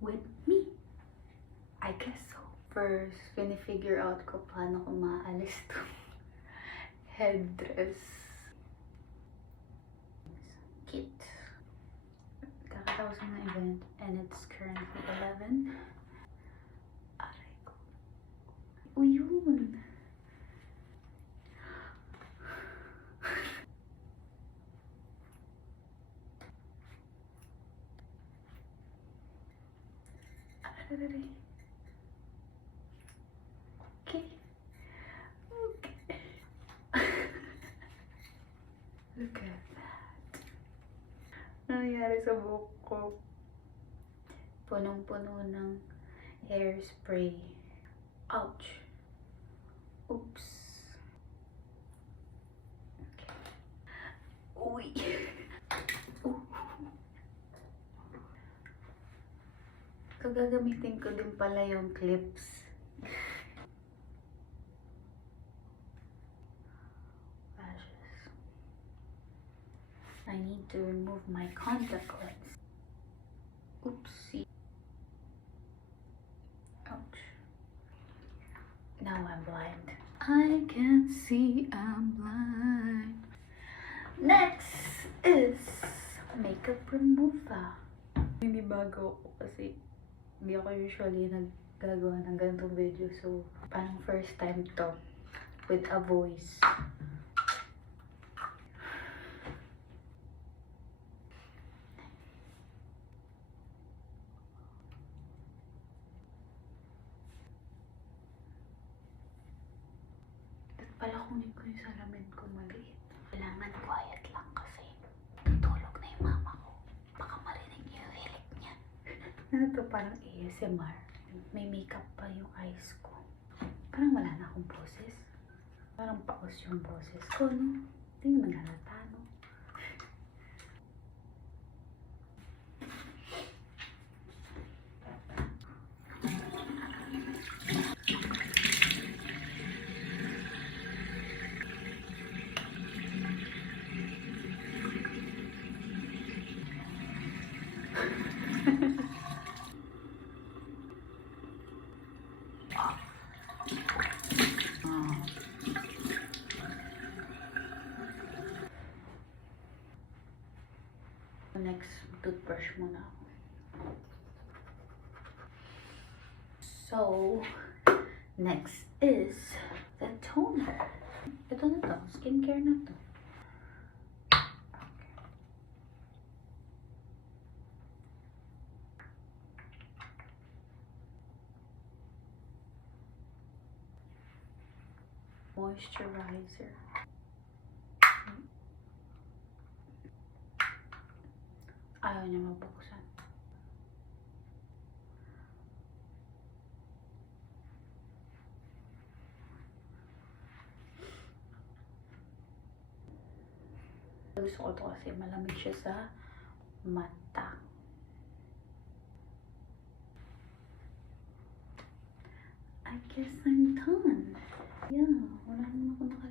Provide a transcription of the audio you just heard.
with me. I guess so. First, pinifigure out ko paano ko maalis to headdress. Kit. Kakatapos ng event and it's currently 11. Aray ko. O yun. Aray. Okay. Okay. Look at that. Ano nangyari sa buhok ko? Punong-puno ng hairspray. Ouch. Oops. Okay. Uy. So, gagamitin ko din pala yung clips. Lashes. I need to remove my contact lens. Oopsie. Ouch. Now I'm blind. I can see I'm blind. Next is makeup remover. Hindi bago ako kasi hindi ako usually naggagawa ng ganitong video. So, parang first time to with a voice. Pala kunin ko yung salamin ko maliit. Kailangan quiet lang kasi tulog na yung mama ko. Baka marinig niyo yung hilik niya. Ano to, parang ASMR. May makeup pa yung eyes ko. Parang wala na akong boses. Parang paus yung boses ko, no? Hindi naman halata, no? Next, toothbrush muna ako. So, next is the toner. Ito na to. Skincare na to. Okay. Moisturizer. Ayaw niya mabuksan. Gusto ko to kasi malamig siya sa mata. I guess I'm done. Yeah, wala naman ako